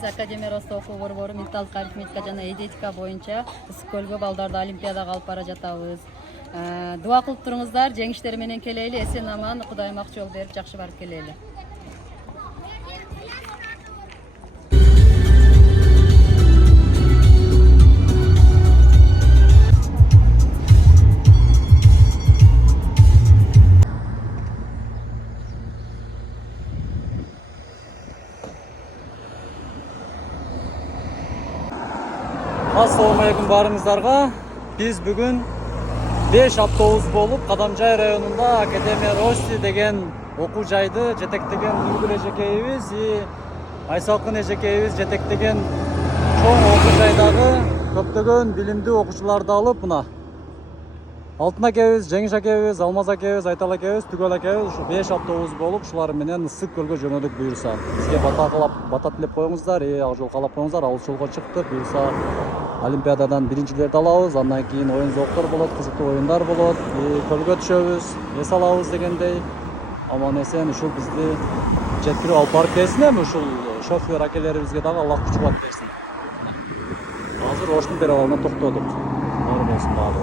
биз Академия Ростов окуу борбору менталдык арифметика жана эдетика боюнча Ысык көлгө балдарды олимпиадага алып бара жатабыз. Дуа кылып туруңуздар, жеңиштер менен келели, эсен аман, Кудайым ак жол берип жакшы барып келели. Assalamualaikum barыңыздарга. Биз бүгүн 5 автобус болуп Кадамжай районунда Академия Рости деген окуу жайды жетектеген Нургүл эжекейибиз и Айсалкын эжекейибиз жетектеген чоң окуу жайдагы көптөгөн билимдүү окуучуларды алып мына Алтын акебиз, Жеңиш акебиз, Алмаз акебиз, Айтал акебиз, Түгөл акебиз ушу 5 автобус болуп ушулар менен Ысык көлгө жөнөдүк буюрса. Бизге бата тилеп коюңуздар, ак жол каалап коюңуздар. Ал жолго чыктык. Буюрса олимпиададан биринчилерди алабыз, андан кийин оюн зооктор болот, кызыктуу оюндар болот. Көлгө түшөбүз, эс алабыз дегендей. Аман эсен ушул бизди жеткирип алып барып келсин эми ушул шофер акелерибизге дагы Аллах күч кубат берсин. Азыр Оштун перевалына токтодук. Оор болсун баары.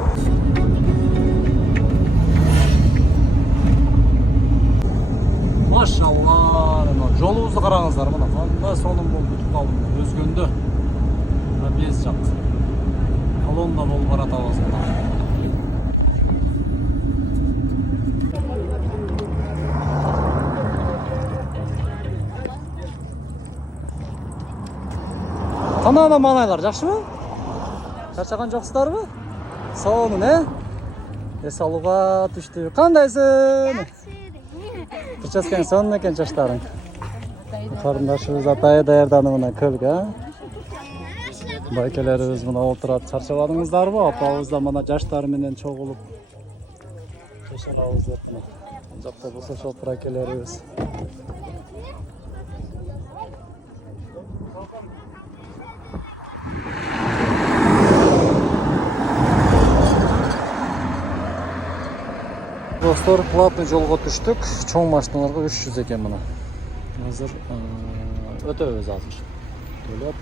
Машалла, жолубузду караңыздар, мына кандай сонун болуп бүтүп калды, өзгөндө. Без жак. Колонна болуп баратабыз мына. Кандай маанайлар, жакшыбы? Чарчаган жоксуздарбы? Сонун, эс алууга түштү. Кандайсың? Прическаң сонун экен чачтарың. Карындашыбыз Атай даярданы мына көлгө. Байкелерибиз мына отурат. Чарчабадыңыздарбы? Апабыз да мына жаштар менен чогулуп жашанабыз деп мына. Жакта болсо шопур акелерибиз. Достор, платный жолго түштүк. Чоң машиналарга 300 экен мына. Азыр өтөбүз азыр. Төлөп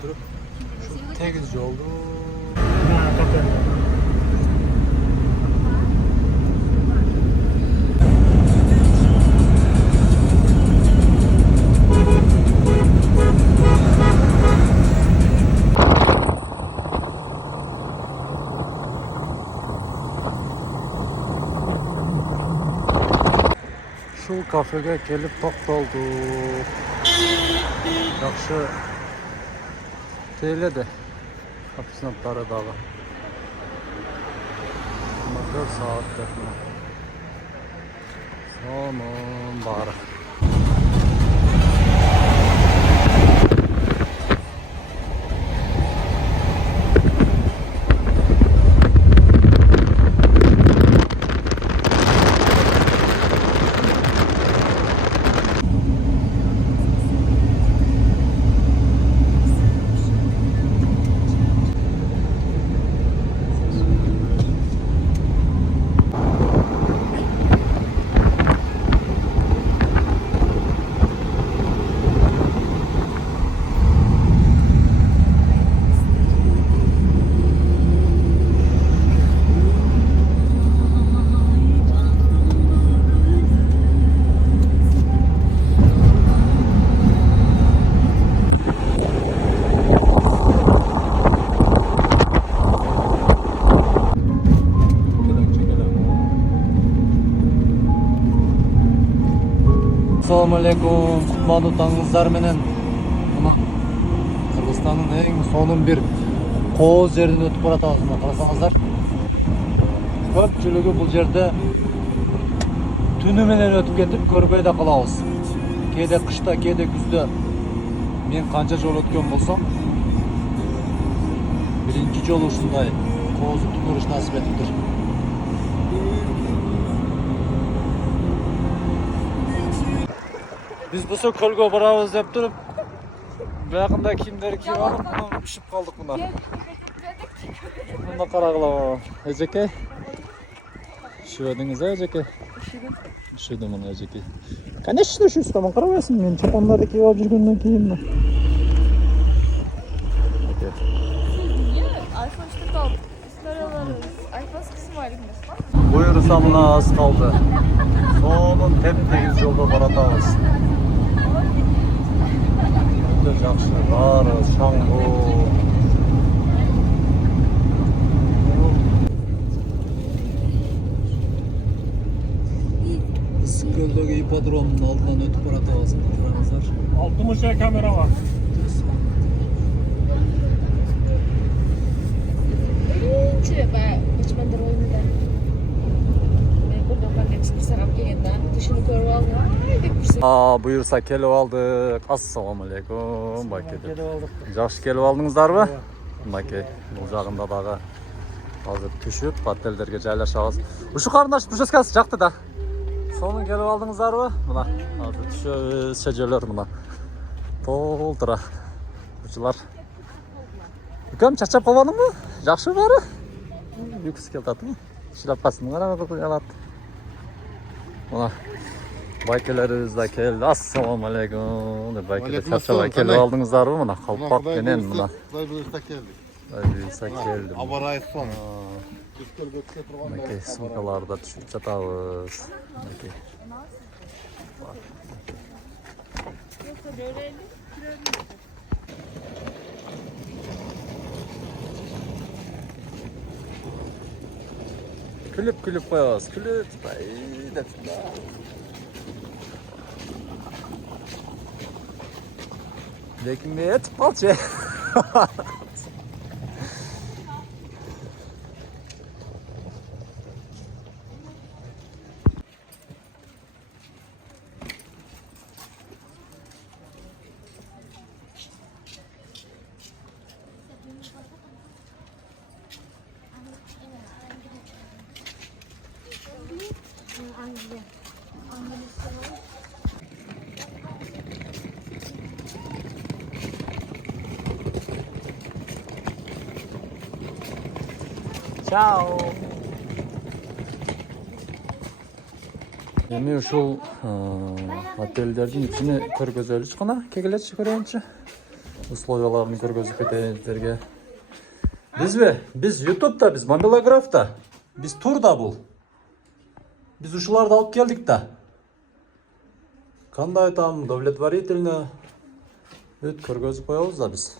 туруп тегиз жолду. Ушул кафеге келип токтолдук. Жакшы тейледи. Официанттары дагы. 4 саат деп. Сонун баары. Assalamualaikum, кутмандуу таңыңыздар менен мына Кыргызстандын эң сонун бир кооз жерден өтүп баратабыз. Мына карасаңыздар, көпчүлүгү бул жерде түнү менен өтүп кетип көрбөй да калабыз. Кээде кышта, кээде күздө мен канча жол өткөн болсом, биринчи жолу ушундай коозду көрүш насип этиптир. Biz bu soq kölgө barabыз деп туруп, баягында кийимдерди кийип алып, мына бишип калдык мына. Мына карагыла, эжеке. Üşüdünüz эжеке? Üşüdüm мына эжеке. Конечно üşüsүз, таман карабайсың, мен чапандарды кийип алып жүргөндөн кийин. buyursa mına az kaldı. Sonun tep-tegiz yolda baratağız. Öte жақсы, бары, шаңғы. Ысыкөлдөгү ипподромдун алдынан өтүп баратабыз. Караңыздар. 60 kamera var. Birinchi va ko'chmandir o'yinida men qo'rqoqlarga ekskursiya qilib kelganda tushini ko'rib oldim. Ay deb tursa. Buyursa kelip aldık. Assalamu alaikum. Bakedi. Жақсы келіп алдыңыздарбы? Мынакей, бұл жағында дағы азыр түшүп, отельдерге жайлашабыз. Ушу карындаш пушескасы жакты да. Сонун келіп алдыңыздарбы? Мына азыр түшөбүз, шөжөлөр мына. Толтура. Ушулар. Үкөм чачап калбадыңбы? Жакшы бары? Үйкүсү келип атты. Шляпасын карап алат. Мына байкелерибиз да келди. Ассаламу алейкум. Байкелер чачап келип алдыңыздарбы? Мына калпак менен мына. Құдай бұйырса келдік. Құдай бұйырса келдім. Абарайы сон. Мінекей сумкаларда түшіп жатабыз. Мінекей. Күліп қоябыз. Күліп. Lekin ne etip kalça. Ciao. Эми ушул отельдердин ичине көргөзөлүч гана кегилечи көрөйүнчү. Условияларын көргөзүп кетейин силерге. Биз YouTube'да, биз Мобилографта, биз турда бул. Биз ушуларды алып келдик да. Кандай там удовлетворительно өт көргөзүп коебуз да биз.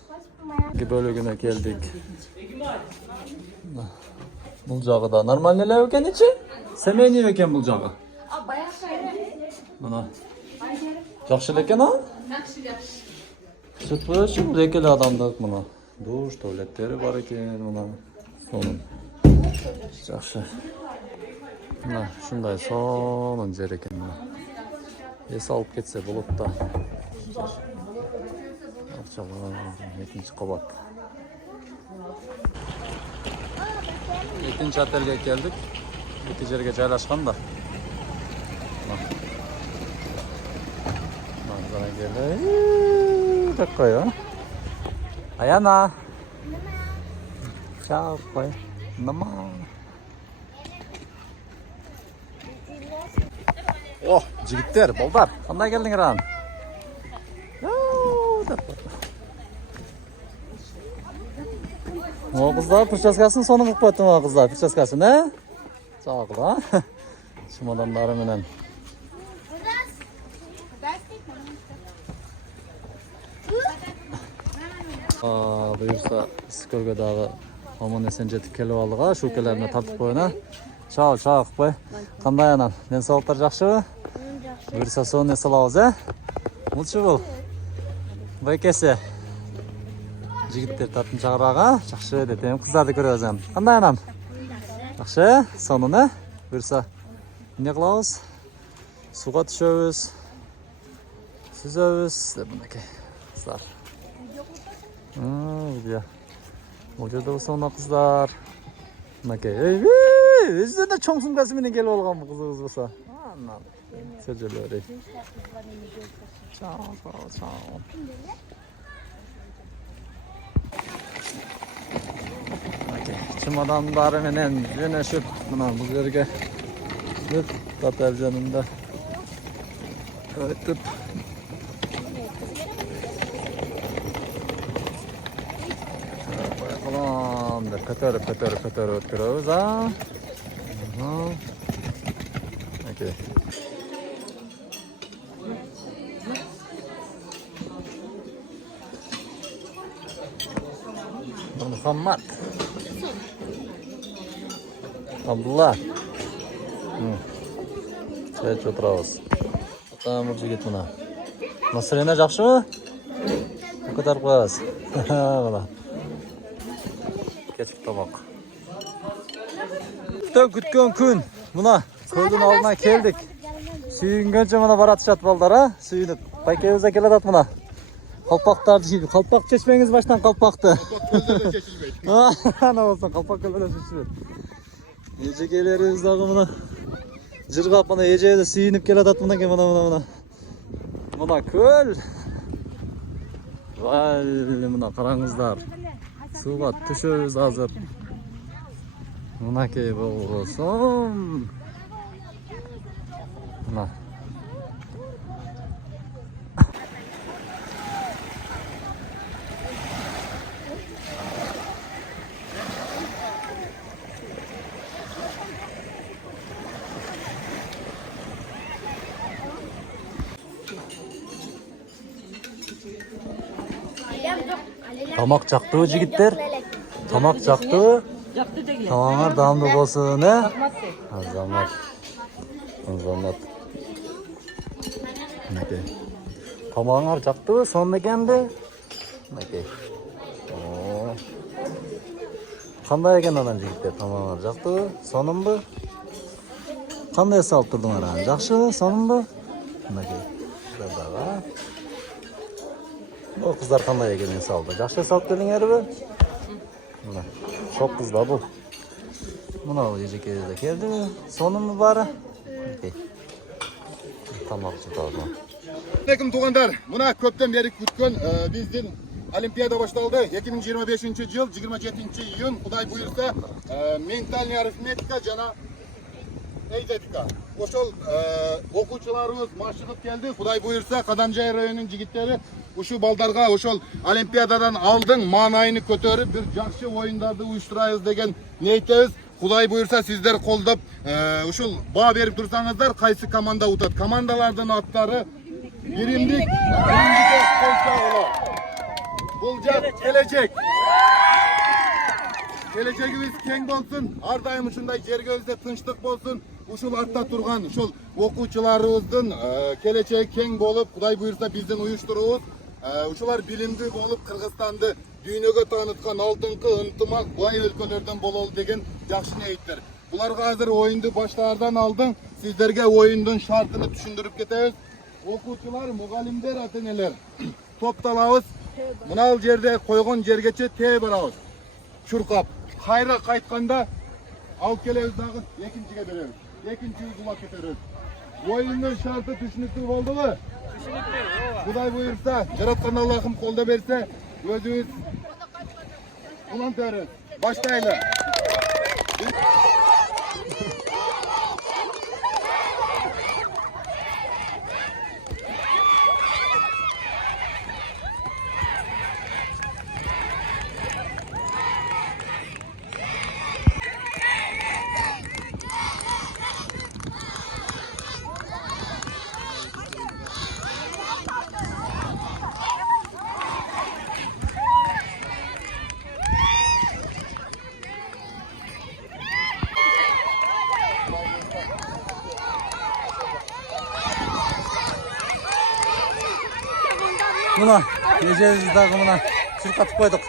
Эки бөлүгүнө келдик. Бул жагы да нормально эле экеничи? Семейный экен бул жагы. Мына. Жакшы эле экен, а? Сүт боюшу бул эки эле адамдык мына. Душ, туалеттери бар экен мына. Сонун. Жакшы. Мына ушундай сонун жер экен мына. Эс алып кетсе болот да. Экинчи кабат. Экинчи отельге келдик. Эки жерге жайлашкан да. Мына келе. Такой, а? Аяна. Чао, кой. Нама. О, жигиттер, балдар. Кандай келдиңер ан? О, кыздар, прическасын сонун кылып коеттум, о кыздар, прическасын, э? Чагыл, а? Чемодандары менен. Буюрса, Ысыкөлгө дагы аман эсен жетип келип алдык, а? Шукелерине тартып коюн, а? Чао, чао кылып. Кандай анан? Ден соолуктар жакшыбы? Буюрса, сонун эс алабыз, э? Мулчу бул. Байкеси. Жигиттер тартынчагыраак, а? Жакшы деп, эми кыздарды көрөбүз эми. Кандай анам? Жакшы, сонун, э? Буюрса, эмне кылабыз? Суга түшөбүз. Сүзөбүз деп мынакей. Кыздар. Видео. Бул жерде сонун кыздар. Мынакей. Өздөрүнө чоң сумкасы менен келип алганбы кызыгыз болсо. Анан. Сөзөлөр. Чао, чао. Чемодандары менен жөнөшүп мына бул жерге отель жанында өтүп байкалам деп көтөрүп өткөрөбүз, а? мінекей. Muhammad. Abdullah. Çay oturabız. Tamam жігіт мына. Настроение жақшымы? Көтеріп қоямыз. Мына. Кешкі тамақ. Күткен күн. Мына көлдің алдына келдік. Сүйінгенше мына баратышат балдар, а? Сүйініп. Байкебіз де келедат мына. Қалпақтарды жейді. Қалпақ шешмеңіз баштан қалпақты. Қалпақ көлде де шешілмейді. Ана болсын, қалпақ көлде де шешілмейді. Ежекелеріміз дағы мына. Жырғап мына ежеде сүйініп келедат мына ке мына. Мына көл. Мына қараңыздар. Суға түшөбүз азыр. Мына кей болсын. Мына. Тамақ жақтыбы жігіттер? Тамақ жақтыбы? Жакты дегиле. Тамаңар дамды болсын, ә? Азамат. Мінекей. Тамаңар жақтыбы? Сонда екенді? Мінекей. Қандай екен адан жігіттер? Тамаңар жақтыбы? Сонын бі? Қандай салып тұрдыңар? Жақшы, сонын бі? Мінекей. Шырдаға. О, қыздар қандай екенін салды. Жақшы салып келдіңер бі? Мына, шоқ қызда бұл. Мынау ежекелерде келді. Соның бары? Тамақ жұтады. Алейкум туғандар. Мына көптен бері күткен біздің Олимпиада башталды. 2025 жыл 27 июн. Құдай бұйырса, ментальный арифметика жана эйзетика. Ошол окуучуларыбыз машыгып келди. Құдай бұйырса, Кадамжай районунун жигиттери ушу балдарга ошол Олимпиададан алдың маанайыны көтөрүп бир жакшы оюндарды уюштурабыз деген ниеттебиз. Құдай бұйырса, сиздер колдоп ушул баа берип турсаңыздар, кайсы команда утат. Командалардын аттары биримдик, бул жак келечек. Келечегибиз кең болсун, ар дайым ушундай жергебизде тынчтык болсун. Ушул артта турган ушул окуучуларыбыздын келечеги кең болуп, Кудай буйрса биздин уюштуруубуз ушулар билимдүү болуп Кыргызстанды дүйнөгө тааныткан алдыңкы ынтымак бай өлкөлөрдөн бололу деген жакшы ниеттер. Буларга азыр оюнду баштаардан алдың сиздерге оюндун шартын түшүндүрүп кетебиз. Окуучулар, мугалимдер, ата-энелер топтолабыз. Мына жерде койгон жергече тээ барабыз. Чуркап, кайра кайтканда алып келебиз дагы экинчиге беребиз. Экинчи улап кетебиз. Оюндун шарты түшүнүктүү болдубу? Түшүнүктүү. Кудай буйрса, жараткан Аллахым колдо берсе, өзүбүз улантабыз. Баштайлы. Мына, ежеліздағы мына шырқатып қойдық.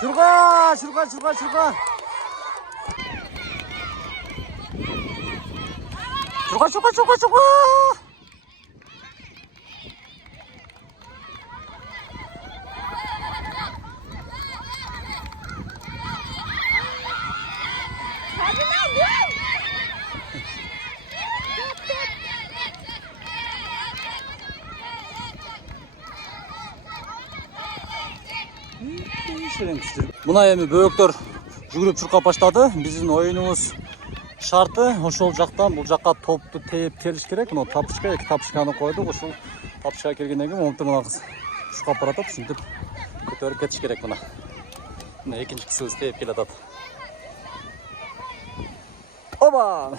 Şurga. Şurga. Buna эми бөөктөр жүгүрүп чуркап баштады. Биздин оюнубуз шарты ошол жактан бул жакка топту тээп келиш керек. Мына тапышка, эки тапышканы койдук. Ошол тапышка келгенден кийин момунтуп мына кыз чуркап баратат. Ушинтип көтөрүп кетиш керек мына. Мына экинчи кызыбыз тээп келатат. Оба!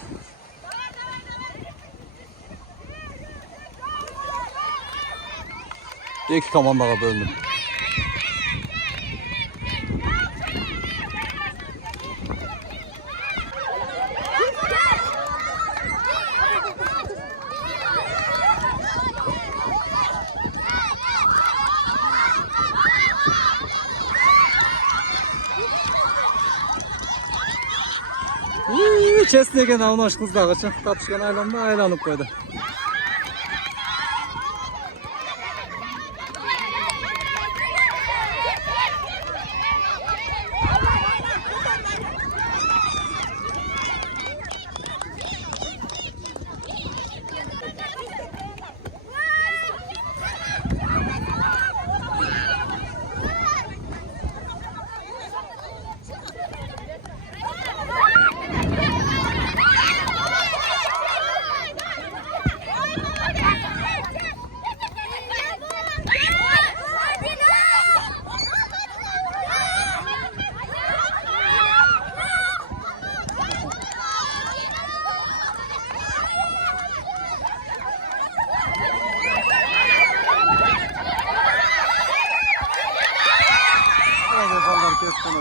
Эки командага бөлүндүм. Честно экен ауна кыздагычы тапышкан айланып койду.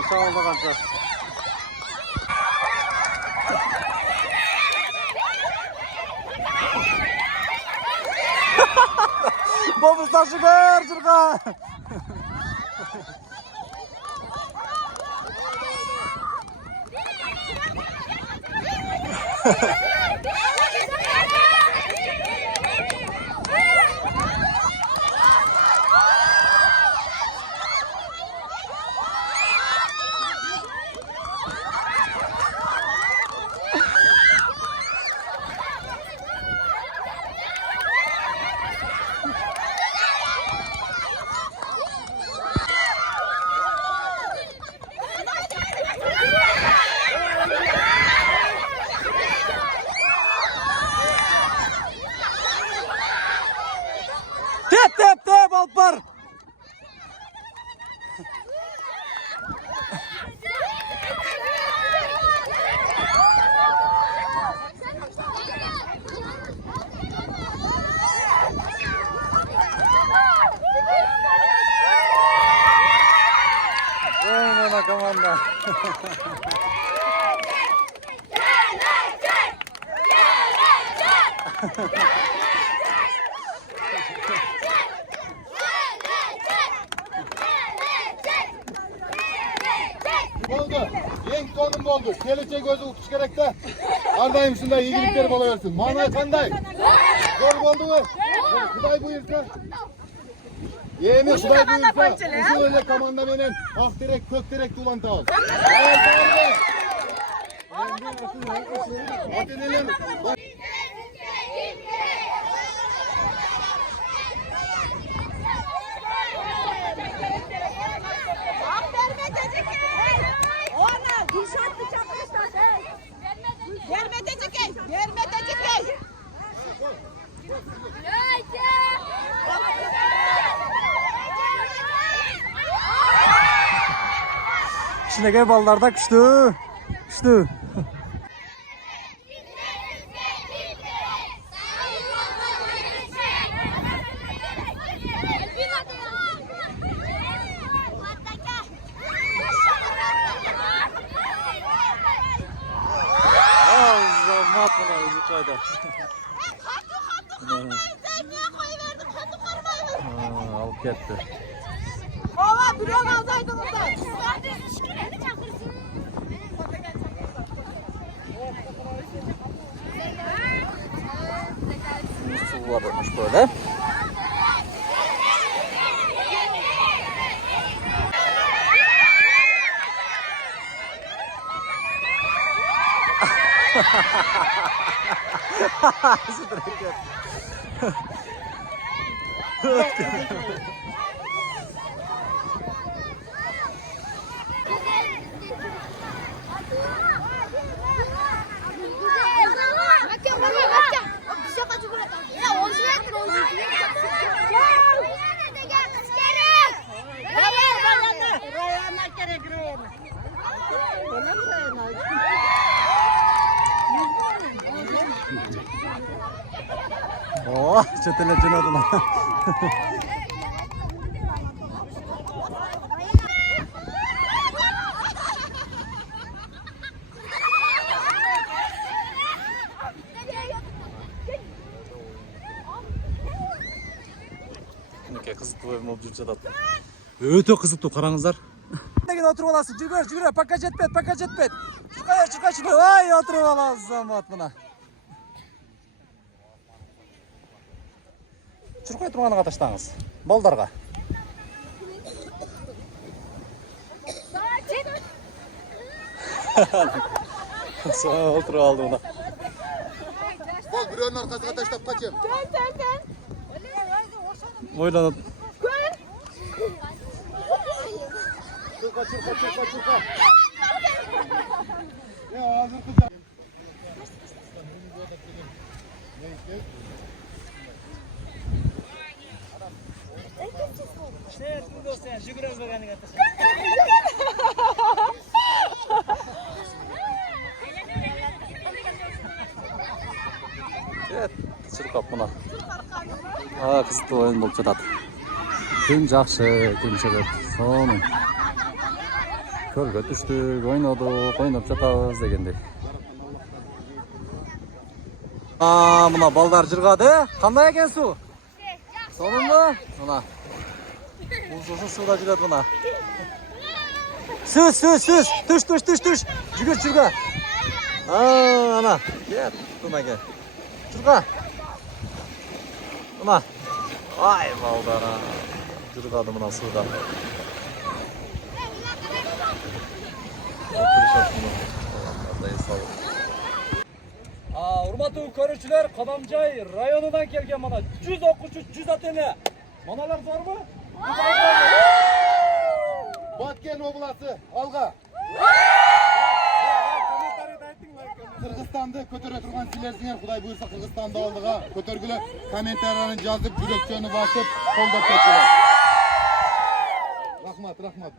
Sağ ol arkadaşlar. Bobuz taşı gör çırka. Tep Alpar. Buena comanda. Oldu. Yenk sonum oldu. Gelecek gözü uçuş gerekte. Ardayım şunda iyilikleri buluyorsun. Manay kanday. Doğru oldu mu? Kuday buyursa. Yeğeni kuday buyursa. Ucu öyle komanda menen. Ah direkt kök direkt ulan tağız. Hadi neler? İçindeki ballarda kıştı. Kıştı. Alıp gitti. Ova bir yol alsaydın oradan. Su varmış böyle. Чет эле жөнөдү. Мінекей кызыктуу ойын болуп жүрүп жатат. Өтө кызыктуу, караңыздар. Деген отуруп аласың, жүгүр, пока жетпейт. Чуркай. Ай, отуруп аласың, замат мына. Чуркай турганга таштаңыз. Балдарга. Отуруп алды мына. Бол, бирөөнүн аркасына таштап качем. Ойланып. Чурка. Чуркап мына. Кызыктуу оюн болуп жатат. Ким жакшы, ким чыгат. Сонун. Көлгө түштүк, ойноп жатабыз дегендей. Мына балдар жыргады. Кандай экен суу? Сонунбу? Мына. Узун сууда жүрөт мына. Сүз. Түш. Жүгүр. Ана. Кет, мына ке. Чурка. Мына. Ай, балдар. Жыргады мына сууда. Урматтуу көрүүчүлөр, Кадамжай районунан келген мына 100 окуучу, 100 ата-эне. Маналар зорбу? Баткен обласы, алга. Кыргызстанды көтөрө турган силерсиңер, Кудай буйрса Кыргызстанды алдыга көтөргүлө, комментарияларын жазып, жүрөкчөнү басып, колдоп кеткиле. Рахмат.